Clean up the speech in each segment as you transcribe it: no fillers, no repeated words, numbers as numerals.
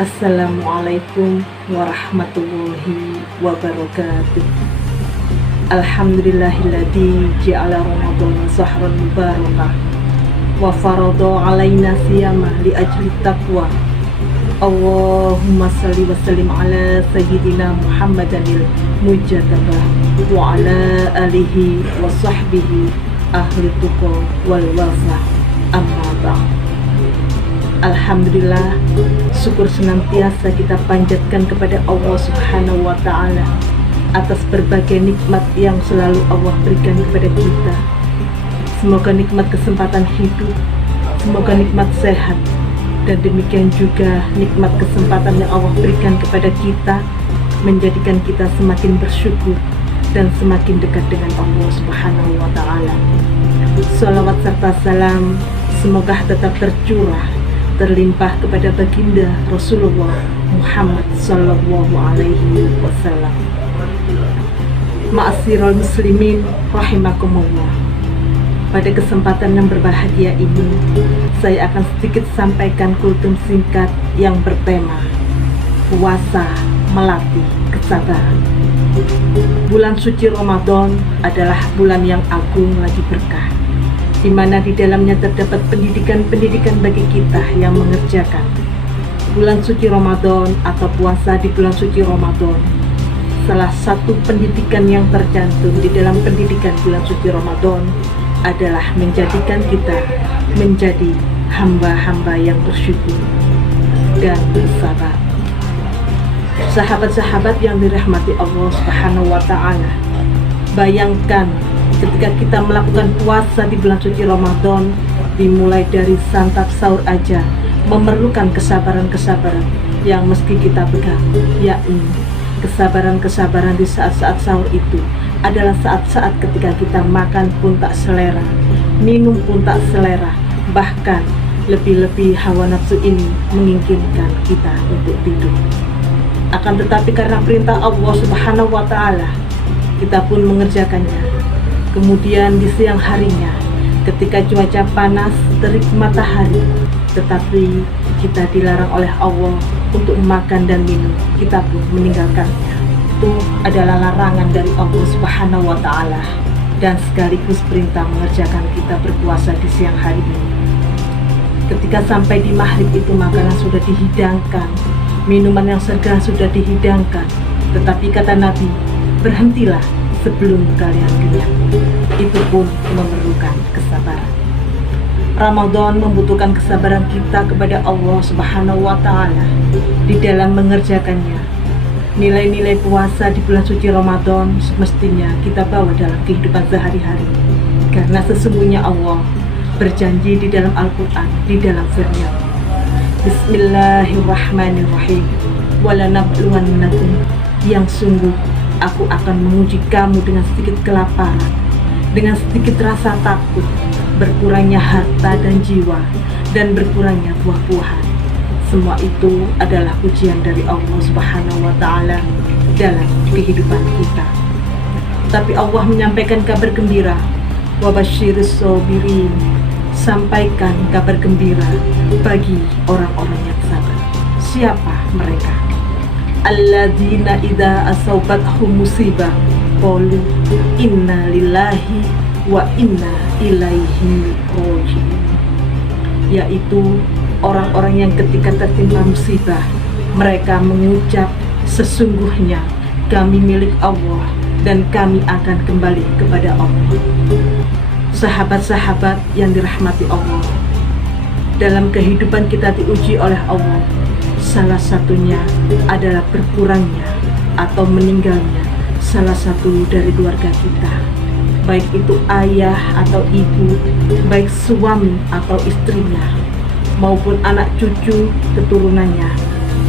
Assalamualaikum warahmatullahi wabarakatuh. Alhamdulillahilladzi ja'ala Ramadhana shahran mubarakah wa farada alaina siyama li ajli taqwa. Allahumma salli wa sallim ala sayyidina Muhammadanil mujadabah wa ala alihi wa sahbihi ahli tuqa wal wafah, amma ba'd. Alhamdulillah, syukur senantiasa kita panjatkan kepada Allah Subhanahu wa Ta'ala atas berbagai nikmat yang selalu Allah berikan kepada kita. Semoga nikmat kesempatan hidup, semoga nikmat sehat, dan demikian juga nikmat kesempatan yang Allah berikan kepada kita menjadikan kita semakin bersyukur dan semakin dekat dengan Allah Subhanahu wa Ta'ala. Salawat serta salam semoga tetap tercurah, terlimpah kepada baginda Rasulullah Muhammad sallallahu alaihi wasallam. Ma'asyiral muslimin rahimakumullah. Pada kesempatan yang berbahagia ini, saya akan sedikit sampaikan kultum singkat yang bertema puasa melatih kesabaran. Bulan suci Ramadan adalah bulan yang agung lagi berkah, di mana di dalamnya terdapat pendidikan-pendidikan bagi kita yang mengerjakan. Bulan suci Ramadan atau puasa di bulan suci Ramadan, salah satu pendidikan yang tercantum di dalam pendidikan bulan suci Ramadan adalah menjadikan kita menjadi hamba-hamba yang bersyukur dan bersabar. Sahabat-sahabat yang dirahmati Allah Subhanahu wa Ta'ala, bayangkan ketika kita melakukan puasa di bulan suci Ramadan, dimulai dari santap sahur aja memerlukan kesabaran-kesabaran yang mesti kita pegang, yakni kesabaran-kesabaran di saat-saat sahur itu adalah saat-saat ketika kita makan pun tak selera, minum pun tak selera, bahkan lebih-lebih hawa nafsu ini menginginkan kita untuk tidur. Akan tetapi karena perintah Allah Subhanahu wa Ta'ala, kita pun mengerjakannya. Kemudian di siang harinya, ketika cuaca panas, terik matahari, tetapi kita dilarang oleh Allah untuk makan dan minum, kita pun meninggalkannya. Itu adalah larangan dari Allah Subhanahu wa Ta'ala dan sekaligus perintah mengerjakan kita berpuasa di siang hari ini. Ketika sampai di maghrib itu makanan sudah dihidangkan, minuman yang segar sudah dihidangkan, tetapi kata Nabi, berhentilah sebelum kalian kenyang. Itu pun memerlukan kesabaran. Ramadan membutuhkan kesabaran kita kepada Allah Subhanahu wa Ta'ala di dalam mengerjakannya. Nilai-nilai puasa di bulan suci Ramadan semestinya kita bawa dalam kehidupan sehari-hari, karena sesungguhnya Allah berjanji di dalam Al-Quran, di dalam firman, Bismillahirrahmanirrahim, walanabluwannakum, yang sungguh aku akan menguji kamu dengan sedikit kelaparan, dengan sedikit rasa takut, berkurangnya harta dan jiwa, dan berkurangnya buah-buahan. Semua itu adalah ujian dari Allah Subhanahu wa Ta'ala dalam kehidupan kita. Tapi Allah menyampaikan kabar gembira, wabasyiris sabirin, sampaikan kabar gembira bagi orang-orang yang sabar. Siapa mereka? Alladzina idza asawbathum musibah qalu inna lillahi wa inna ilaihi raji'un, yaitu orang-orang yang ketika tertimpa musibah mereka mengucap, sesungguhnya kami milik Allah dan kami akan kembali kepada Allah. Sahabat-sahabat yang dirahmati Allah, dalam kehidupan kita diuji oleh Allah. Salah satunya adalah berkurangnya atau meninggalnya salah satu dari keluarga kita, baik itu ayah atau ibu, baik suami atau istrinya, maupun anak cucu keturunannya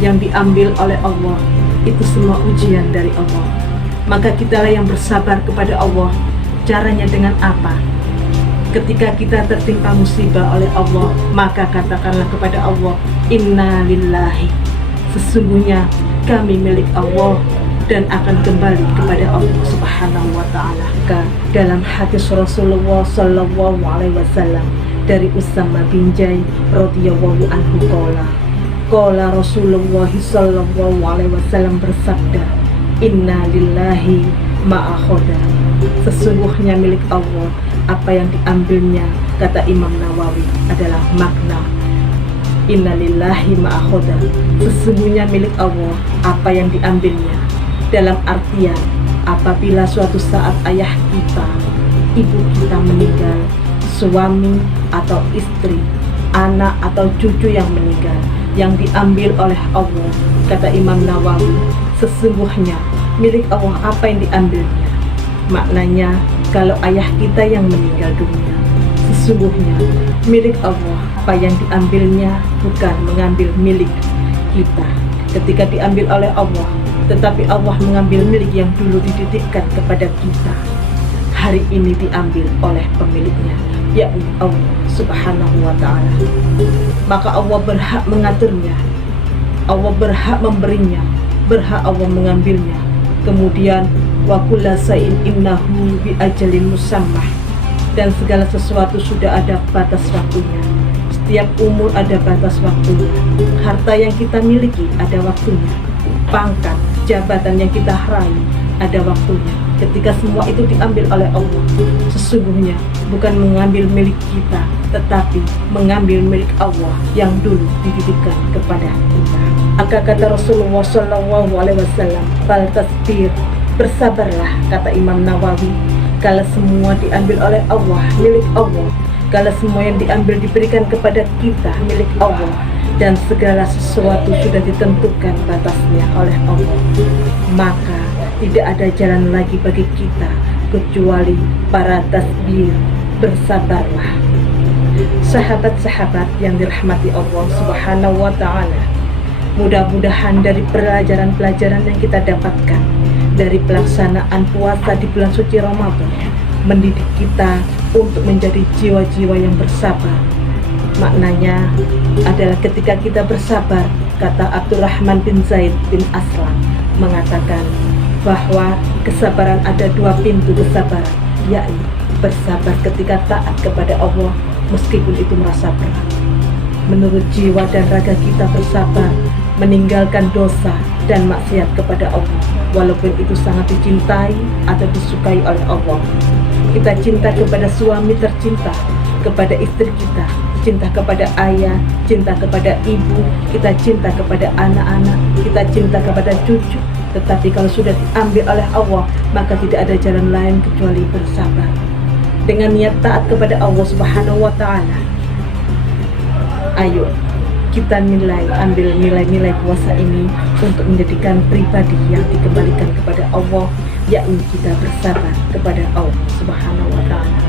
yang diambil oleh Allah. Itu semua ujian dari Allah. Maka kitalah yang bersabar kepada Allah. Caranya dengan apa? Ketika kita tertimpa musibah oleh Allah, maka katakanlah kepada Allah, inna lillahi, sesungguhnya kami milik Allah dan akan kembali kepada Allah Subhanahu wa Ta'ala. Dalam hadis Rasulullah sallallahu alaihi wasallam dari Usama bin Zaid radhiyallahu anhu qala Qala Rasulullah sallallahu alaihi wasallam bersabda, Inna lillahi ma'akhoda. Sesungguhnya milik Allah apa yang diambilnya, kata Imam Nawawi, adalah makna Inna lillahi ma'akhoda. Sesungguhnya milik Allah apa yang diambilnya, dalam artian apabila suatu saat ayah kita, ibu kita meninggal, suami atau istri, anak atau cucu yang meninggal, yang diambil oleh Allah, kata Imam Nawawi, sesungguhnya milik Allah apa yang diambilnya. Maknanya kalau ayah kita yang meninggal dunia, sesungguhnya milik Allah apa yang diambilnya, bukan mengambil milik kita. Ketika diambil oleh Allah, tetapi Allah mengambil milik yang dulu dititipkan kepada kita, hari ini diambil oleh pemiliknya, yakni Allah subhanahu wa ta'ala. Maka Allah berhak mengaturnya, Allah berhak memberinya, berhak Allah mengambilnya. Kemudian wa kulla shay'in innahu bi ajalin musammah, dan segala sesuatu sudah ada batas waktunya. Setiap umur ada batas waktunya. Harta yang kita miliki ada waktunya. Pangkat, jabatan yang kita raih ada waktunya. Ketika semua itu diambil oleh Allah, sesungguhnya bukan mengambil milik kita, tetapi mengambil milik Allah yang dulu dititipkan kepada kita. Maka kata Rasulullah sallallahu alaihi wasallam, fal tasbir, bersabarlah, kata Imam Nawawi, kalau semua diambil oleh Allah, milik Allah, kalau semua yang diambil diberikan kepada kita, milik Allah, dan segala sesuatu sudah ditentukan batasnya oleh Allah, maka tidak ada jalan lagi bagi kita kecuali para tasbir, bersabarlah. Sahabat-sahabat yang dirahmati Allah subhanahu wa ta'ala, mudah-mudahan dari pelajaran-pelajaran yang kita dapatkan dari pelaksanaan puasa di bulan suci Ramadan mendidik kita untuk menjadi jiwa-jiwa yang bersabar. Maknanya adalah ketika kita bersabar, kata Abdurrahman bin Zaid bin Aslam mengatakan bahwa kesabaran ada dua pintu kesabaran, yakni bersabar ketika taat kepada Allah meskipun itu merasa berat. Menurut jiwa dan raga kita bersabar meninggalkan dosa dan maksiat kepada Allah, walaupun itu sangat dicintai atau disukai oleh Allah. Kita cinta kepada suami tercinta, kepada istri kita, cinta kepada ayah, cinta kepada ibu, kita cinta kepada anak-anak, kita cinta kepada cucu. Tetapi kalau sudah diambil oleh Allah, maka tidak ada jalan lain kecuali bersabar dengan niat taat kepada Allah subhanahu wa ta'ala. Ayo kita ambil nilai-nilai puasa ini untuk menjadikan pribadi yang dikembalikan kepada Allah, yakni kita bersabar kepada Allah subhanahu wa ta'ala.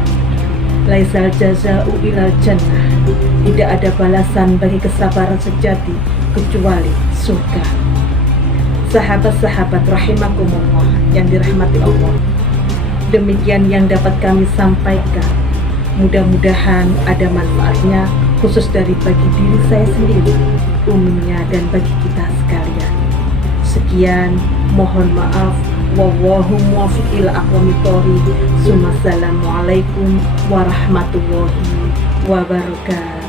Laisal jaza'u ilal jannah, tidak ada balasan bagi kesabaran sejati kecuali surga. Sahabat-sahabat rahimakumullah yang dirahmati Allah, demikian yang dapat kami sampaikan. Mudah-mudahan ada manfaatnya, khusus bagi diri saya sendiri, umumnya, dan bagi kita sekalian. Sekian, mohon maaf. Wallahu muwaffiq ila aqwamit thoriq. Assalamualaikum warahmatullahi wabarakatuh.